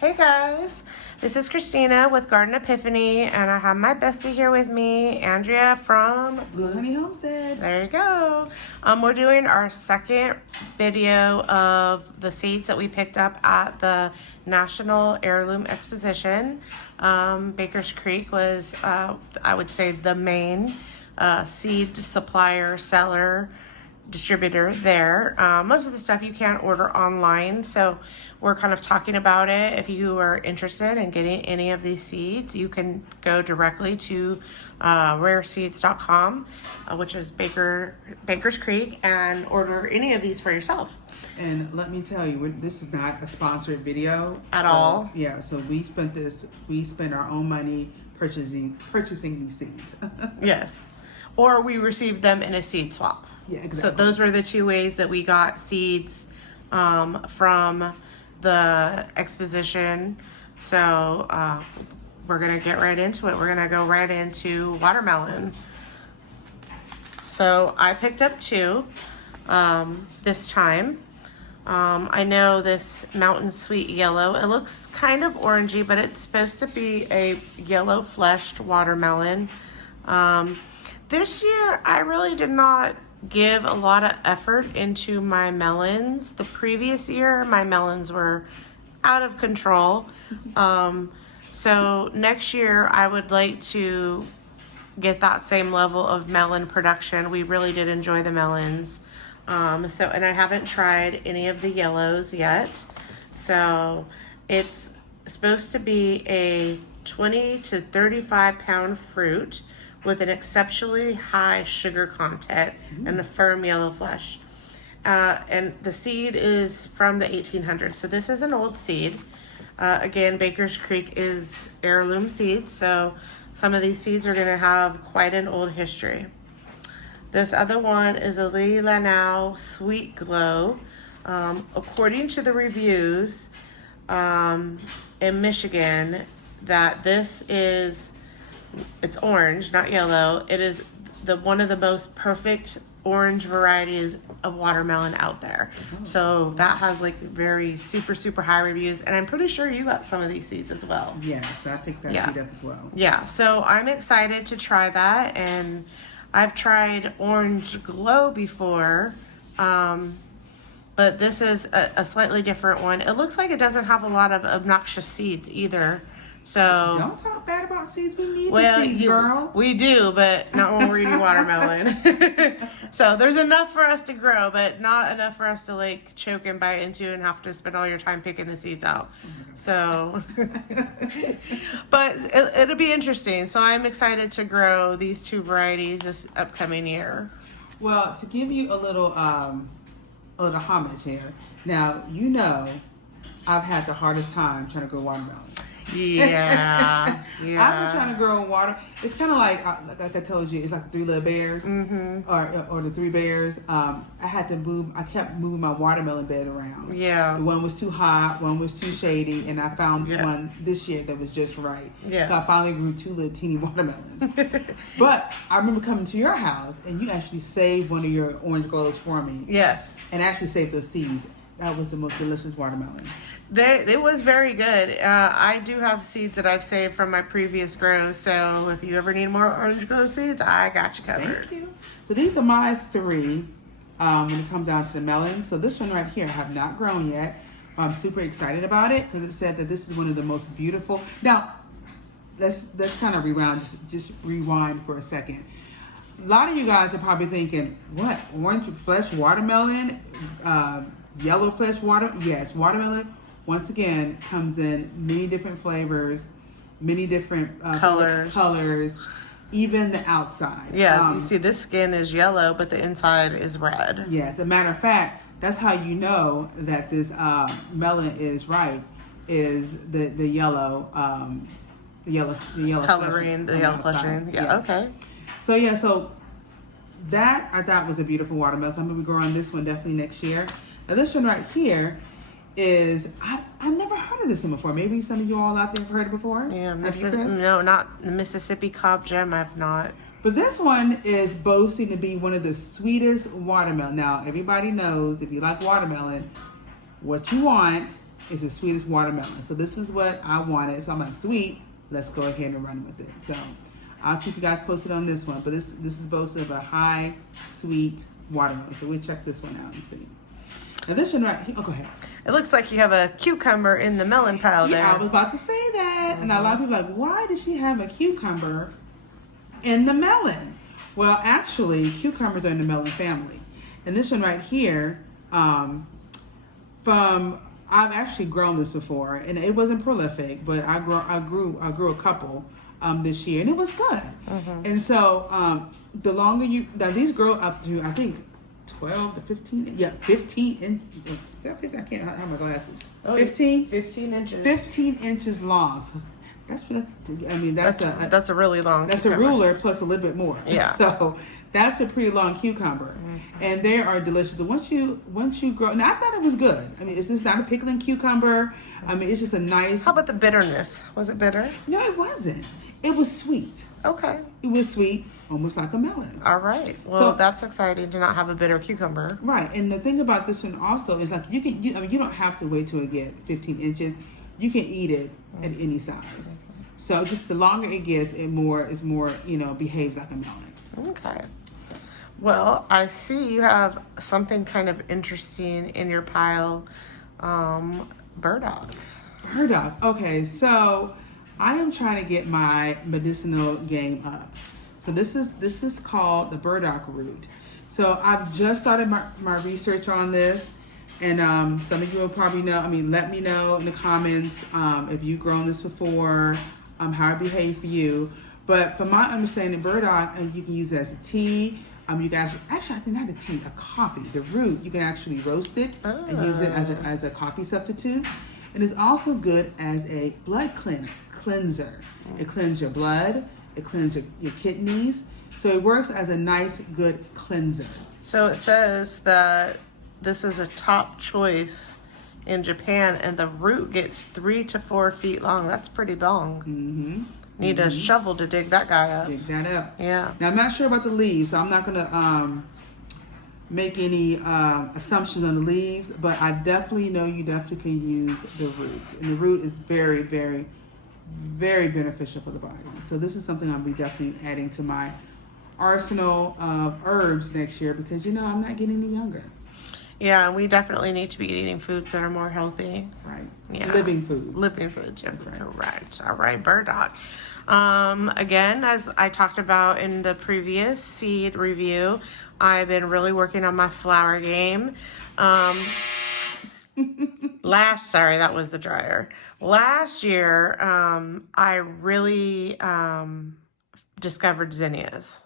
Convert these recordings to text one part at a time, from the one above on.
Hey guys, this is Christina with Garden Epiphany, and I have my bestie here with me, Andrea from Homestead. There you go. We're doing our second video of the seeds that we picked up at the National Heirloom Exposition. Baker's Creek was, I would say, the main seed supplier, seller, distributor there. Most of the stuff you can't order online, so we're kind of talking about it. If you are interested in getting any of these seeds, you can go directly to rareseeds.com, which is Baker's Creek, and order any of these for yourself. And let me tell you, this is not a sponsored video at all. Yeah, so we spent our own money purchasing these seeds. Yes. Or we received them in a seed swap. Yeah, exactly. So those were the two ways that we got seeds from the exposition. So we're going to get right into it. We're going to go right into watermelon. So I picked up two this time. I know this Mountain Sweet Yellow. It looks kind of orangey, but it's supposed to be a yellow fleshed watermelon. This year, I really did not give a lot of effort into my melons. The previous year, my melons were out of control. So next year, I would like to get that same level of melon production. We really did enjoy the melons. And I haven't tried any of the yellows yet. So it's supposed to be a 20 to 35 pound fruit with an exceptionally high sugar content and a firm yellow flesh. And the seed is from the 1800s. So this is an old seed. Again, Baker's Creek is heirloom seeds. So some of these seeds are gonna have quite an old history. This other one is a Lelanau Sweet Glow. According to the reviews in Michigan, that this is, it's orange, not yellow. It is one of the most perfect orange varieties of watermelon out there. So that has like very super high reviews, and I'm pretty sure you got some of these seeds as well. Yes, I picked that seed up as well. Yeah, so I'm excited to try that, and I've tried Orange Glow before, but this is a slightly different one. It looks like it doesn't have a lot of obnoxious seeds either. So don't talk bad about seeds. We need the seeds, girl. We do, but not when we're eating watermelon. So there's enough for us to grow, but not enough for us to like choke and bite into and have to spend all your time picking the seeds out. So, but it'll be interesting. So I'm excited to grow these two varieties this upcoming year. Well, to give you a little homage here. Now, I've had the hardest time trying to grow watermelon. Yeah. I've been trying to grow in water. It's kind of like I told you, it's like the Three Little Bears, or the Three Bears. I kept moving my watermelon bed around. Yeah. The one was too hot, one was too shady, and I found one this year that was just right. Yeah. So I finally grew two little teeny watermelons. But I remember coming to your house, and you actually saved one of your orange glows for me. Yes. And actually saved those seeds. That was the most delicious watermelon. It was very good. I do have seeds that I've saved from my previous grows, so if you ever need more orange glow seeds, I got you covered. Thank you. So these are my three when it comes down to the melons. So this one right here I have not grown yet. I'm super excited about it because it said that this is one of the most beautiful. Now, let's kind of rewind, just rewind for a second. So a lot of you guys are probably thinking, what, orange flesh watermelon, yellow flesh water? Yes, watermelon. Once again, comes in many different flavors, many different colors, even the outside. Yeah, you see this skin is yellow, but the inside is red. Yes, as a matter of fact, that's how you know that this melon is right, is the yellow coloring, the yellow fleshing. Yeah, okay. So that I thought was a beautiful watermelon. So I'm gonna be growing this one definitely next year. Now this one right here is, I never heard of this one before. Maybe some of you all out there have heard it before. Yeah, no, not the Mississippi Cobb Gem. I've not. But this one is boasting to be one of the sweetest watermelon. Now, everybody knows if you like watermelon, what you want is the sweetest watermelon. So this is what I wanted. So I'm like, sweet, let's go ahead and run with it. So I'll keep you guys posted on this one. But this is boasted of a high sweet watermelon. So we'll check this one out and see. Now this one right here, oh, go ahead. It looks like you have a cucumber in the melon pile there. Yeah, I was about to say that. And a lot of people are like, why does she have a cucumber in the melon? Well, actually, cucumbers are in the melon family. And this one right here, I've actually grown this before, and it wasn't prolific, but I grew a couple this year, and it was good. And so the longer these grow up to, I think, 12 to 15, 15 inches. Is that 15? I can't have my glasses. 15? 15 inches. 15 inches long. So that's a really long That's cucumber. a ruler plus a little bit more. Yeah. So that's a pretty long cucumber. And they are delicious. Once you grow, now I thought it was good. I mean, it's just not a pickling cucumber. I mean, it's just a nice. How about the bitterness? Was it bitter? No, it wasn't. It was sweet. Okay. It was sweet, almost like a melon. All right. Well, that's exciting to not have a bitter cucumber. Right. And the thing about this one also is like you don't have to wait till it get 15 inches. You can eat it at any size. So just the longer it gets, it more behaves like a melon. Okay. Well, I see you have something kind of interesting in your pile. Burdock. Burdock. Okay, so I am trying to get my medicinal game up. So this is called the burdock root. So I've just started my research on this, and some of you will probably know. I mean, let me know in the comments if you've grown this before, how it behaved for you. But from my understanding, burdock, you can use it as a tea. You guys actually, I think not a tea, a coffee. The root, you can actually roast it and use it as a coffee substitute. And it's also good as a blood cleanser. It cleanses your blood. It cleanses your kidneys. So it works as a nice, good cleanser. So it says that this is a top choice in Japan, and the root gets 3 to 4 feet long. That's pretty long. Need a shovel to dig that guy up. Dig that up. Yeah. Now I'm not sure about the leaves, so I'm not gonna make any assumptions on the leaves, but I definitely know you definitely can use the root, and the root is very, very, very beneficial for the body. So this is something I'll be definitely adding to my arsenal of herbs next year because I'm not getting any younger. Yeah, we definitely need to be eating foods that are more healthy. Right. Yeah. Living foods. Living foods. Yeah, correct. All right, burdock. Again, as I talked about in the previous seed review, I've been really working on my flower game. Sorry, that was the dryer. Last year, I really discovered zinnias.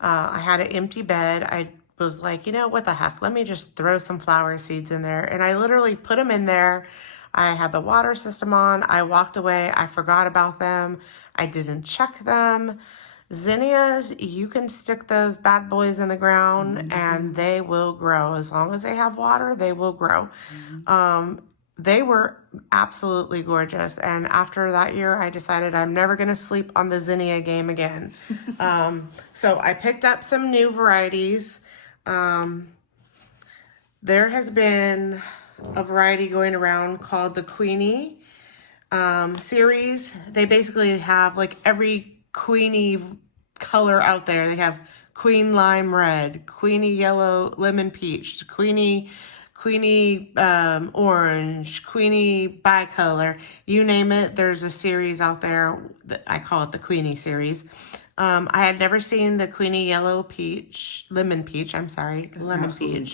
I had an empty bed. I was like, what the heck? Let me just throw some flower seeds in there. And I literally put them in there. I had the water system on. I walked away. I forgot about them. I didn't check them. Zinnias, you can stick those bad boys in the ground and they will grow. As long as they have water, they will grow. They were absolutely gorgeous. And after that year, I decided I'm never going to sleep on the zinnia game again. So I picked up some new varieties. There has been a variety going around called the Queenie series. They basically have like every Queenie color out there. They have Queen Lime Red, Queenie Yellow Lemon Peach, Queenie Orange, Queenie Bicolor. You name it, there's a series out there. I call it the Queenie series. I had never seen the Queenie Lemon Peach. Lemon Peach.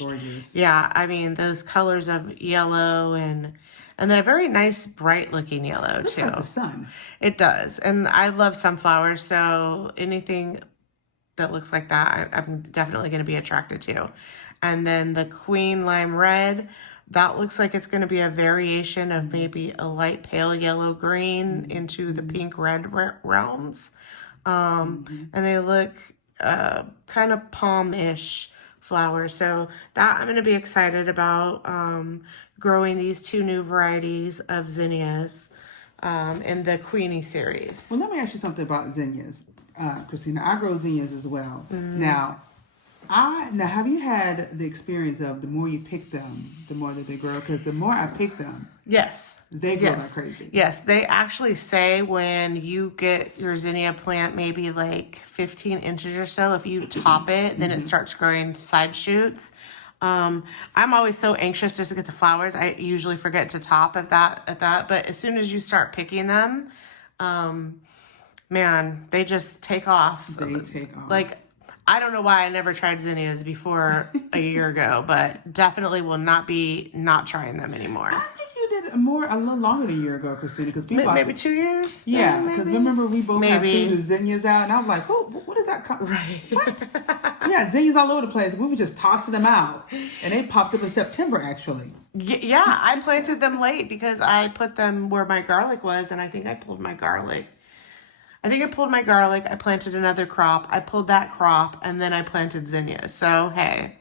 Gorgeous. Yeah, I mean those colors of yellow and they're very nice, bright looking yellow Looks too. like the sun. It does, and I love sunflowers, so anything that looks like that, I'm definitely going to be attracted to. And then the Queen Lime Red, that looks like it's going to be a variation of maybe a light pale yellow green into the pink red realms. And they look kind of palm-ish flowers. So that I'm going to be excited about growing these 2 new varieties of zinnias in the Queenie series. Well, let me ask you something about zinnias, Christina. I grow zinnias as well. Now, Now, have you had the experience of the more you pick them, the more that they grow? Because the more I pick them, Yes. they grow like Yes. crazy. Yes. They actually say when you get your zinnia plant maybe like 15 inches or so, if you top it, then it starts growing side shoots. I'm always so anxious just to get the flowers. I usually forget to top at that. But as soon as you start picking them, man, they just take off. They take off. Like, I don't know why I never tried zinnias before a year ago, but definitely will not be not trying them anymore. I think you did a little longer than a year ago, Christina, because people Maybe 2 years. Yeah, because remember we both had Maybe. the zinnias out, and I was like, "Oh, what is that?" Right. What? Yeah, zinnias all over the place. We were just tossing them out, and they popped up in September actually. Yeah, I planted them late because I put them where my garlic was, and I think I pulled my garlic. I planted another crop. I pulled that crop, and then I planted zinnia. So, hey.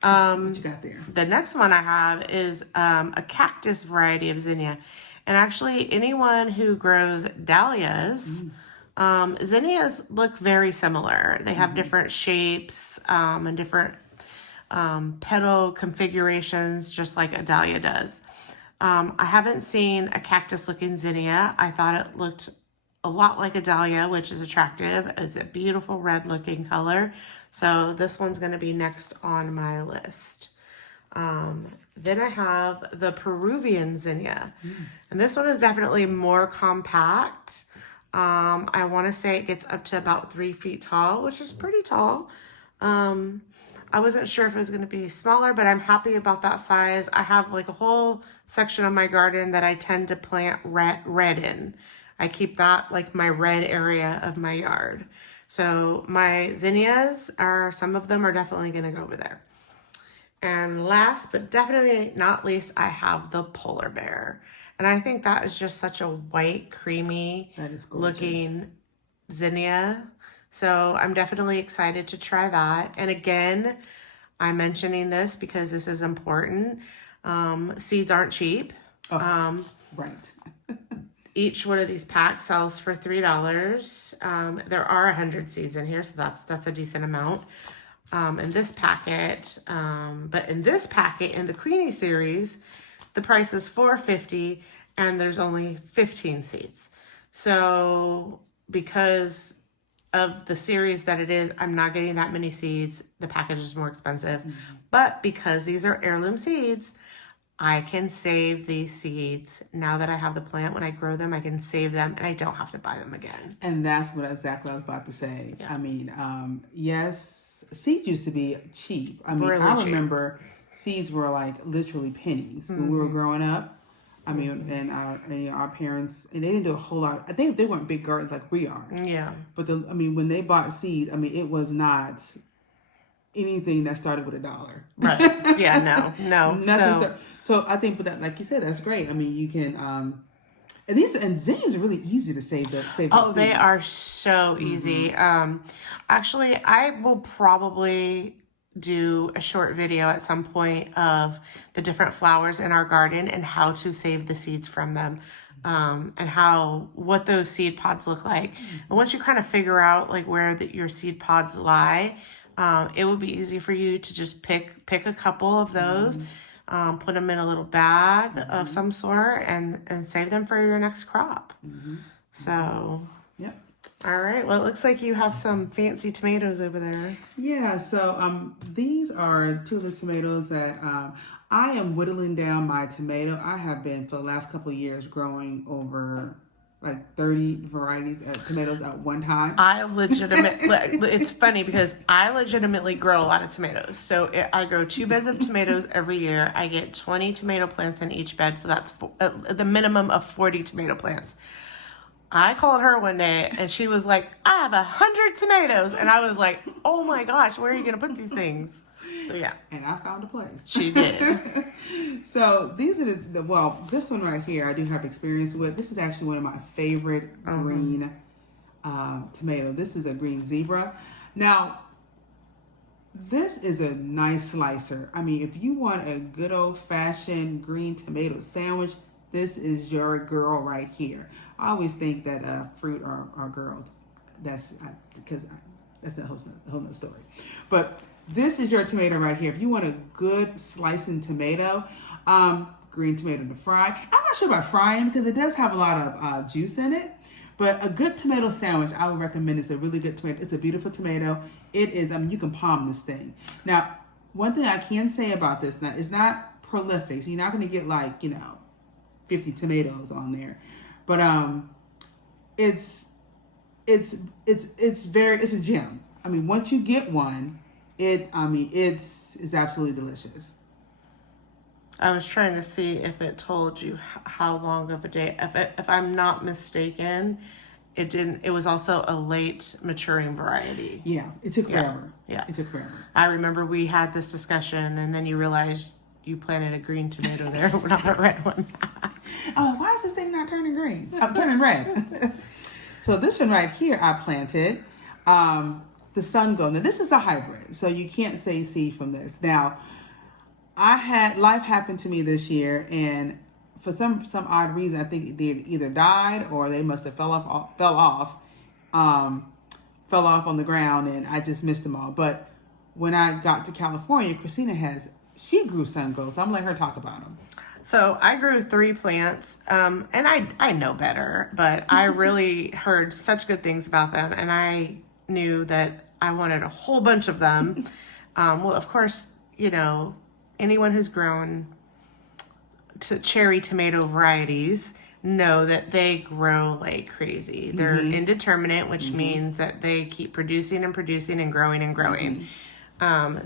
What you got there? The next one I have is a cactus variety of zinnia. And actually, anyone who grows dahlias, zinnias look very similar. They have different shapes and different petal configurations, just like a dahlia does. I haven't seen a cactus-looking zinnia. I thought it looked a lot like a dahlia, which is attractive. It's a beautiful red-looking color. So this one's going to be next on my list. Then I have the Peruvian zinnia. And this one is definitely more compact. I want to say it gets up to about 3 feet tall, which is pretty tall. I wasn't sure if it was going to be smaller, but I'm happy about that size. I have like a whole section of my garden that I tend to plant red in. I keep that like my red area of my yard. So my zinnias some of them are definitely going to go over there. And last but definitely not least, I have the polar bear. And I think that is just such a white, creamy looking zinnia. So I'm definitely excited to try that. And again, I'm mentioning this because this is important. Seeds aren't cheap. Right. Each one of these packs sells for $3. There are 100 seeds in here, so that's a decent amount. In this packet, but in this packet, in the Queenie series, the price is $4.50 and there's only 15 seeds. So because of the series that it is, I'm not getting that many seeds. The package is more expensive. But because these are heirloom seeds, I can save these seeds. Now that I have the plant, when I grow them, I can save them and I don't have to buy them again. And that's what exactly I was about to say. Yeah. I mean, yes, seeds used to be cheap. I mean, Really I cheap. remember seeds were like literally pennies when we were growing up. I mean, and our parents, and they didn't do a whole lot. I think they weren't big gardens like we are. Yeah. But when they bought seeds, I mean, it was not anything that started with $1. Right. Yeah, no. Nothing. So I think, but that, like you said, that's great. I mean, you can, and zinnias are really easy to save. Oh, they are so easy. Actually, I will probably do a short video at some point of the different flowers in our garden and how to save the seeds from them. And what those seed pods look like. And once you kind of figure out like where your seed pods lie, it will be easy for you to just pick a couple of those, put them in a little bag of some sort, and save them for your next crop. So, yep. All right. Well, it looks like you have some fancy tomatoes over there. Yeah. So these are Tula tomatoes that I am whittling down my tomato. I have been for the last couple of years growing over like 30 varieties of tomatoes at one time. It's funny because I legitimately grow a lot of tomatoes. So I grow 2 beds of tomatoes every year. I get 20 tomato plants in each bed. So that's the minimum of 40 tomato plants. I called her one day and she was like, I have 100 tomatoes. And I was like, oh my gosh, where are you going to put these things? So yeah. And I found a place. She did. So these are this one right here I do have experience with. This is actually one of my favorite green tomato. This is a green zebra. Now, this is a nice slicer. I mean, if you want a good old-fashioned green tomato sandwich, this is your girl right here. I always think that fruit are girls. That's the whole nother story. But this is your tomato right here. If you want a good slicing tomato, green tomato to fry. I'm not sure about frying because it does have a lot of juice in it. But a good tomato sandwich, I would recommend. It's a really good tomato. It's a beautiful tomato. It is, you can palm this thing. Now, one thing I can say about this, now, it's not prolific. So you're not going to get 50 tomatoes on there. But it's a gem. I mean, once you get one, it's absolutely delicious. I was trying to see if it told you how long of a day. If I'm not mistaken, it didn't. It was also a late maturing variety. Yeah, it took forever. Yeah, it took forever. I remember we had this discussion, and then you realized you planted a green tomato there, not a red one. Oh, why is this thing not turning green? I'm turning red. So this one right here, I planted the sun gold. Now this is a hybrid, so you can't say seed from this. Now, life happened to me this year, and for some odd reason, I think they either died or they must have fell off on the ground, and I just missed them all. But when I got to California, Christina she grew sun golds. So I'm gonna let her talk about them. So I grew 3 plants, and I know better, but I really heard such good things about them, and I knew that I wanted a whole bunch of them. Well, of course, anyone who's grown cherry tomato varieties know that they grow like crazy. They're indeterminate, which means that they keep producing and producing and growing and growing.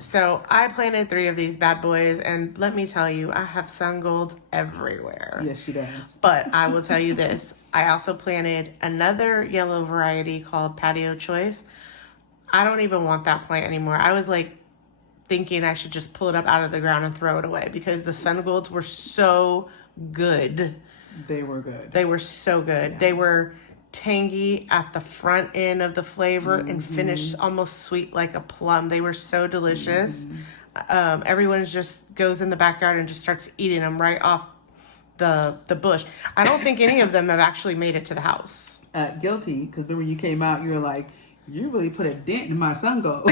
So I planted 3 of these bad boys, and let me tell you, I have sun golds everywhere. Yes, she does. But I will tell you this. I also planted another yellow variety called Patio Choice. I don't even want that plant anymore. I was thinking I should just pull it up out of the ground and throw it away because the sun golds were so good. They were good. They were so good. Yeah. They were tangy at the front end of the flavor and finished almost sweet like a plum. They were so delicious. Everyone just goes in the backyard and just starts eating them right off the bush. I don't think any of them have actually made it to the house. Guilty, because remember you came out, you were like, you really put a dent in my sun gold.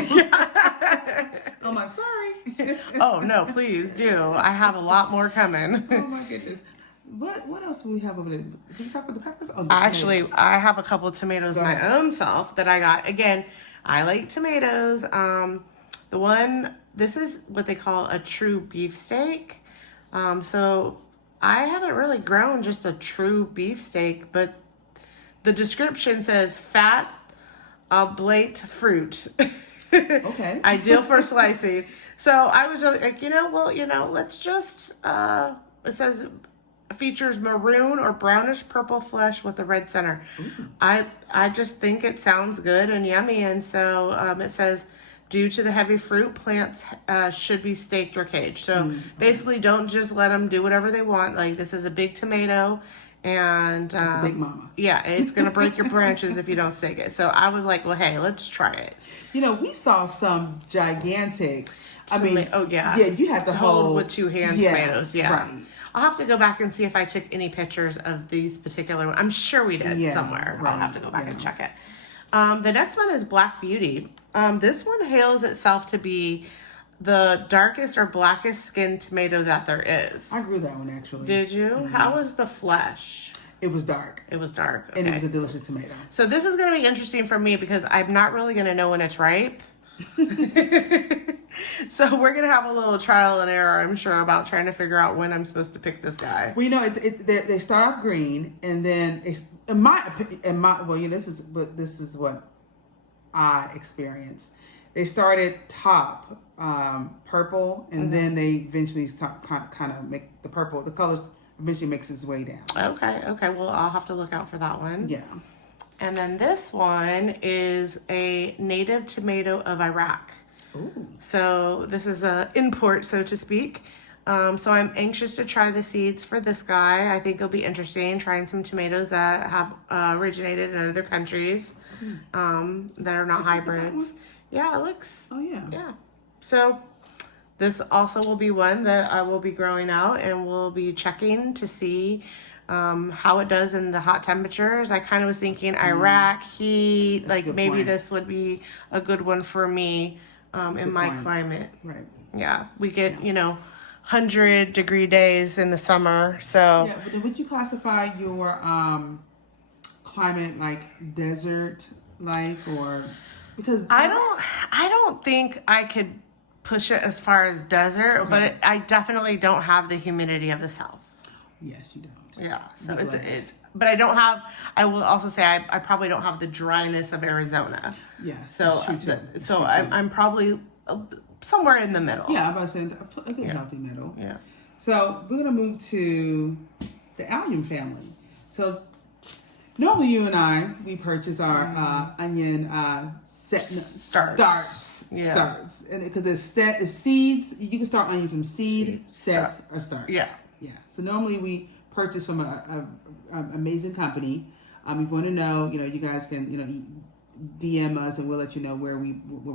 I'm like, sorry. Oh, no, please do. I have a lot more coming. Oh, my goodness. What else do we have over there? Did you talk about the peppers? Oh, actually, I have a couple of tomatoes my own self that I got. Again, I like tomatoes. This is what they call a true beefsteak. So I haven't really grown just a true beefsteak, but the description says fat oblate fruit. Okay. Ideal for slicing. So I was like, let's just, it says features maroon or brownish purple flesh with a red center. Ooh. I just think it sounds good and yummy. And so it says, due to the heavy fruit, plants should be staked or caged. So basically don't just let them do whatever they want. Like this is a big tomato. And it's a big mama. Yeah, it's going to break your branches if you don't stake it. So I was like, well, hey, let's try it. We saw some gigantic, oh yeah. Yeah, you had the whole with 2 hand tomatoes. Yeah. Right. I'll have to go back and see if I took any pictures of these particular ones. I'm sure we did somewhere. Right. I'll have to go back and check it. The next one is Black Beauty. This one hails itself to be the darkest or blackest skinned tomato that there is. I grew that one actually. Did you? Mm-hmm. How was the flesh? It was dark. It was dark. Okay. And it was a delicious tomato. So this is going to be interesting for me because I'm not really going to know when it's ripe. So we're going to have a little trial and error, I'm sure, about trying to figure out when I'm supposed to pick this guy. Well, they start off green, and then this is what I experienced. They started top purple, and then they eventually kind of make the purple. The colors eventually makes its way down. Okay. Well, I'll have to look out for that one. Yeah. And then this one is a native tomato of Iraq. Ooh. So this is an import, so to speak. So I'm anxious to try the seeds for this guy. I think it'll be interesting trying some tomatoes that have originated in other countries that are not hybrids. Yeah, it looks. Oh yeah. Yeah. So this also will be one that I will be growing out and we'll be checking to see how it does in the hot temperatures. I kind of was thinking Iraq heat, like maybe this would be a good one for me in my climate. Right. Yeah, we get 100-degree days in the summer. So Yeah, but then would you classify your climate like desert like, or because I don't think I could push it as far as desert, Okay. but I definitely don't have the humidity of the South. Yes, you don't. Yeah, so Be glad. but I don't have. I will also say I probably don't have the dryness of Arizona. Yes, So that's true too. so I'm probably somewhere in the middle. Yeah, I'm about to say a good healthy middle. Yeah. So we're gonna move to the allium family. So normally you and I we purchase our onion starts, and because it's seeds. You can start onion from seed, sets, or starts. Yeah. Yeah. So normally we purchase from a amazing company. If you want to know, you guys can DM us and we'll let you know where we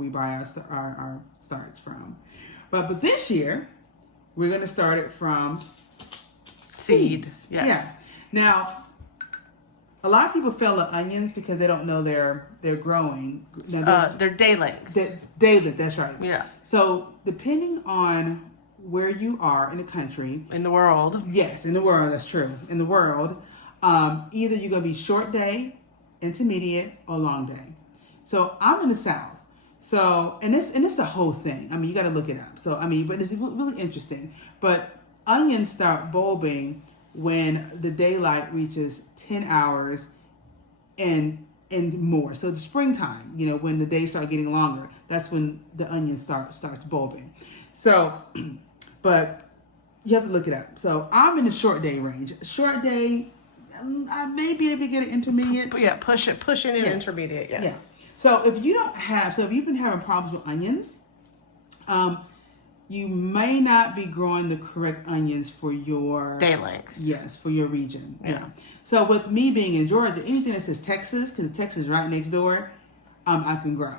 buy our starts from. But this year we're gonna start it from seeds. Yes. Yeah. Now, a lot of people fail at onions because they don't know they're growing. They're day length. Daily, that's right. Yeah. So depending on where you are in the country, In the world. yes, in the world, that's true. In the world, either you're gonna be short day, intermediate, or long day. So I'm in the South. So and it's a whole thing. I mean, you got to look it up. So but it's really interesting. But onions start bulbing when the daylight reaches 10 hours and more. So the springtime, when the days start getting longer, that's when the onion starts bulbing. So, but you have to look it up. So I'm in the short day range. Short day, I may be able to get an intermediate. But yeah, pushing in intermediate. Yes. Yeah. So if you've been having problems with onions, you may not be growing the correct onions for your Day length. Yes, for your region. Yeah. So with me being in Georgia, anything that says Texas, because Texas is right next door, I can grow.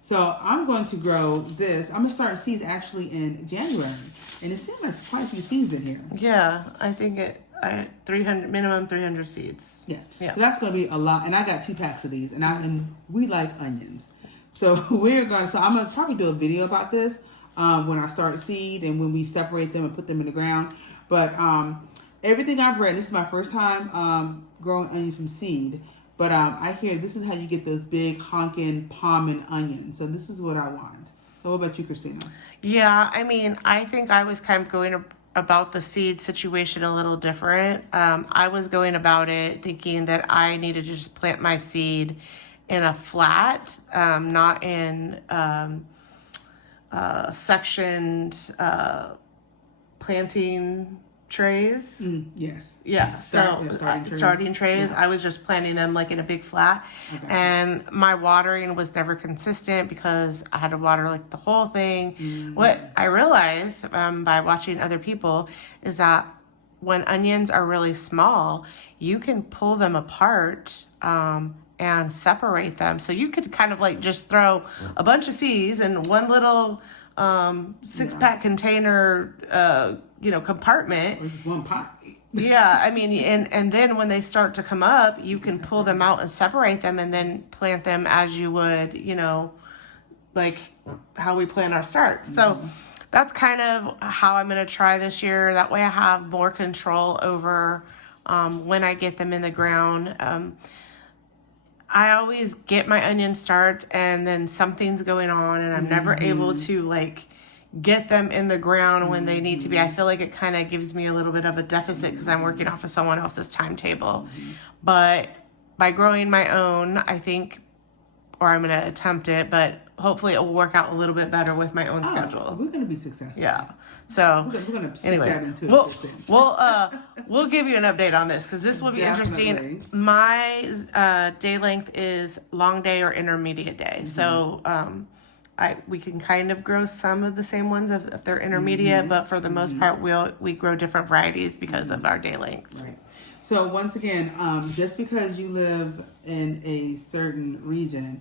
So I'm going to grow this. I'm going to start seeds actually in January. And it seems like quite a few seeds in here. Yeah, I think minimum 300 seeds. Yeah. Yeah. So that's going to be a lot. And I got 2 packs of these. And we like onions. So I'm going to probably do a video about this when I start seed and when we separate them and put them in the ground. But everything I've read, this is my first time growing onions from seed. But I hear this is how you get those big honking palming onions. So this is what I want. So what about you, Christina? Yeah, I think I was kind of going about the seed situation a little different. I was going about it thinking that I needed to just plant my seed in a flat, not in sectioned planting trays. Yes. Yeah, starting trays. Yeah. I was just planting them like in a big flat. Okay. And my watering was never consistent because I had to water like the whole thing. What I realized by watching other people is that when onions are really small, you can pull them apart and separate them. So you could kind of like just throw a bunch of seeds in one little 6-pack container compartment. Or just one pot. Yeah, and then when they start to come up, you can pull them out and separate them and then plant them as you would, like how we plant our starts. So that's kind of how I'm going to try this year. That way I have more control over when I get them in the ground. I always get my onion starts and then something's going on and I'm never able to like get them in the ground when they need to be. I feel like it kind of gives me a little bit of a deficit because I'm working off of someone else's timetable. But by growing my own, I think, or I'm going to attempt it, but hopefully it will work out a little bit better with my own schedule. We're going to be successful. Yeah. So, we're going to anyways, that into we'll give you an update on this because this will be interesting. My day length is long day or intermediate day. So we can kind of grow some of the same ones if they're intermediate, but for the most part, we grow different varieties because of our day length. Right. So once again, just because you live in a certain region,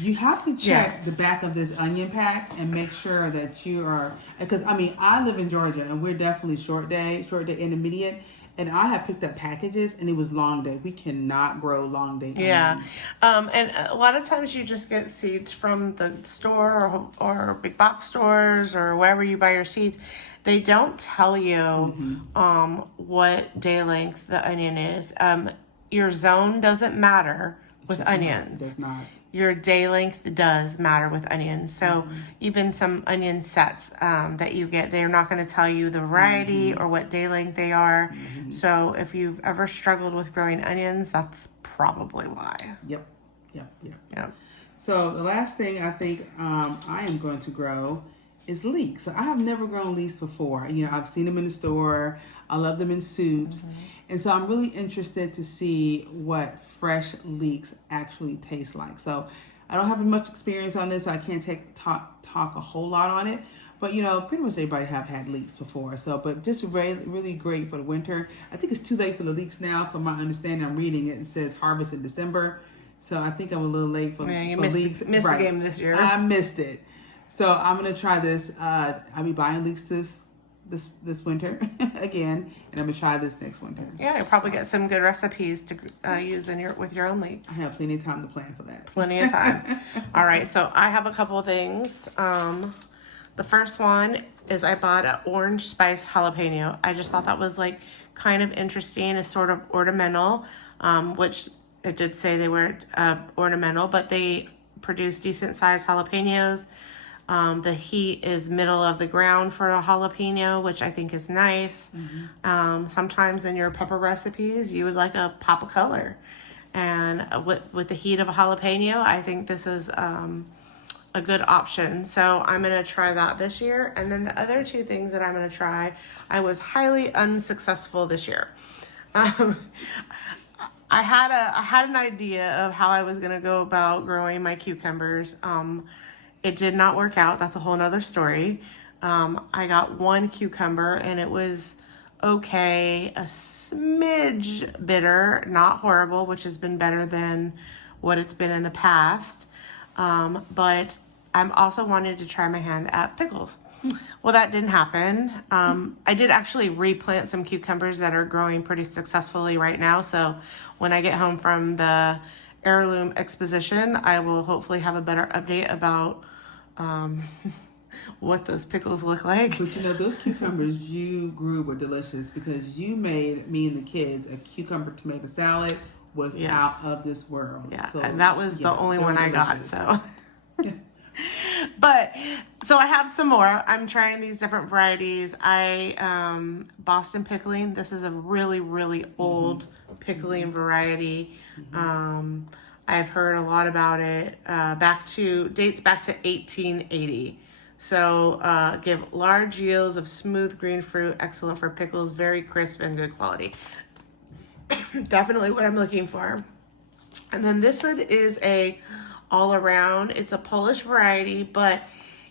you have to check the back of this onion pack and make sure that you are, because I live in Georgia and we're definitely short day intermediate, And I have picked up packages, and it was long day. We cannot grow long day. Yeah. onions. And a lot of times you just get seeds from the store or big box stores or wherever you buy your seeds. They don't tell you what day length the onion is. Your zone doesn't matter with onions. Does not. Your day length does matter with onions. So even some onion sets that you get, they're not going to tell you the variety or what day length they are. So if you've ever struggled with growing onions, that's probably why. Yep. Yep. So the last thing I think I am going to grow is leeks. So I have never grown leeks before. You know, I've seen them in the store. I love them in soups. And so I'm really interested to see what fresh leeks actually taste like. So I don't have much experience on this, so I can't talk a whole lot on it. But, you know, pretty much everybody have had leeks before. So, but just really great for the winter. I think it's too late for the leeks now. From my understanding, I'm reading it. It says harvest in December. So I think I'm a little late for leeks. Missed the game this year. I missed it. So I'm going to try this. I'll be buying leeks this winter again, and I'm gonna try this next winter. Yeah, you'll probably get some good recipes to use with your own leeks. I have plenty of time to plan for that. Plenty of time. All right, so I have a couple of things. The first one is I bought an orange spice jalapeno. I just thought that was like kind of interesting, a sort of ornamental, which it did say they were ornamental, but they produce decent sized jalapenos. The heat is middle of the ground for a jalapeno, which I think is nice. Sometimes in your pepper recipes, you would like a pop of color. And with the heat of a jalapeno, I think this is a good option. So I'm going to try that this year. And then the other two things that I'm going to try, I was highly unsuccessful this year. I had an idea of how I was going to go about growing my cucumbers. It did not work out. That's a whole nother story. I got one cucumber and it was okay, a smidge bitter, not horrible, which has been better than what it's been in the past. But I'm also wanted to try my hand at pickles. Well, that didn't happen. I did actually replant some cucumbers that are growing pretty successfully right now. So when I get home from the Heirloom Exposition, I will hopefully have a better update about what those pickles look like. But you know, those cucumbers you grew were delicious because you made me and the kids a cucumber tomato salad was out of this world. Yeah, so, and that was the only one I got. So, yeah. But so I have some more. I'm trying these different varieties. Boston pickling. This is a really old pickling variety. I've heard a lot about it. Dates back to 1880. So give large yields of smooth green fruit, excellent for pickles, very crisp and good quality. Definitely what I'm looking for. And then this one is a all around. It's a Polish variety, but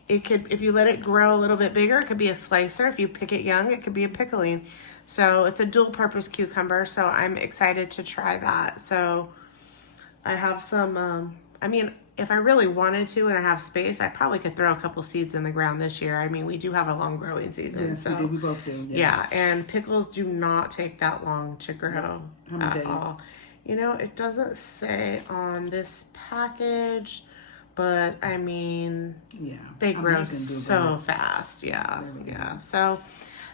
it could, if you let it grow a little bit bigger, it could be a slicer. If you pick it young, it could be a pickling. So it's a dual purpose cucumber. So I'm excited to try that. So I have some, if I really wanted to and I have space, I probably could throw a couple seeds in the ground this year. I mean, we do have a long growing season. Yes, so we both do. Yes. Yeah, and pickles do not take that long to grow at all. You know, it doesn't say on this package, but I mean, they grow so fast. Yeah. So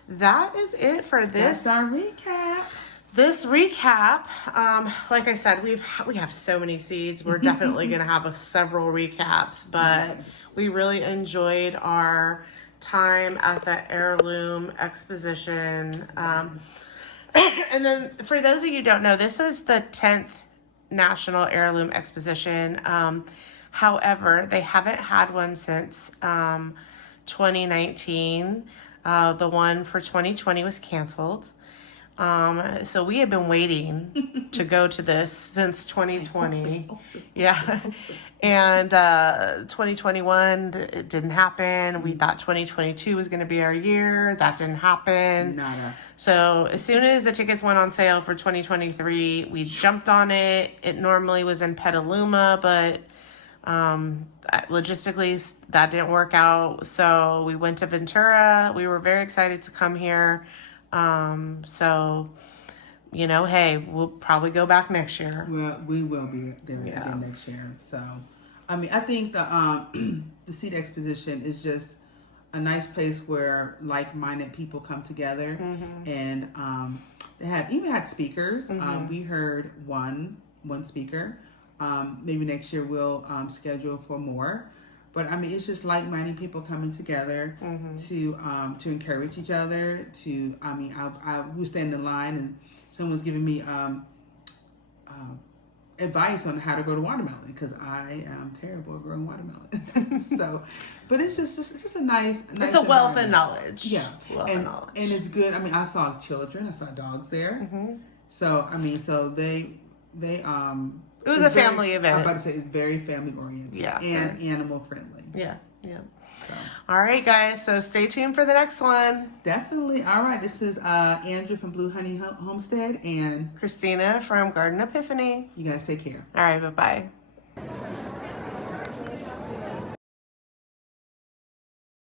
that is it for this. That's our recap. This recap, like I said, we have so many seeds. We're definitely going to have several recaps, but we really enjoyed our time at the Heirloom Exposition. And then for those of you who don't know, this is the 10th National Heirloom Exposition. However, they haven't had one since 2019. The one for 2020 was canceled. So we have been waiting to go to this since 2020. Yeah. And 2021, it didn't happen. We thought 2022 was going to be our year. That didn't happen. Nada. So as soon as the tickets went on sale for 2023, we jumped on it. It normally was in Petaluma, but logistically that didn't work out. So we went to Ventura. We were very excited to come here. So you know, hey, we'll probably go back next year. Well, we will be there again next year. So, I mean, I think the the Seed Exposition is just a nice place where like-minded people come together, and they even had speakers. We heard one speaker. Maybe next year we'll schedule for more. But I mean, it's just like-minded people coming together to encourage each other. I was standing in line and someone's giving me advice on how to grow the watermelon because I am terrible at growing watermelon. So, but it's just a nice. It's a wealth of knowledge. Yeah, and it's good. I mean, I saw children, I saw dogs there. So I mean, so they. It was a family event. I'm about to say it's very family oriented. Yeah. And animal friendly. Yeah. So. All right, guys. So stay tuned for the next one. Definitely. All right. This is Andrew from Blue Honey Homestead and Christina from Garden Epiphany. You guys take care. All right. Bye-bye.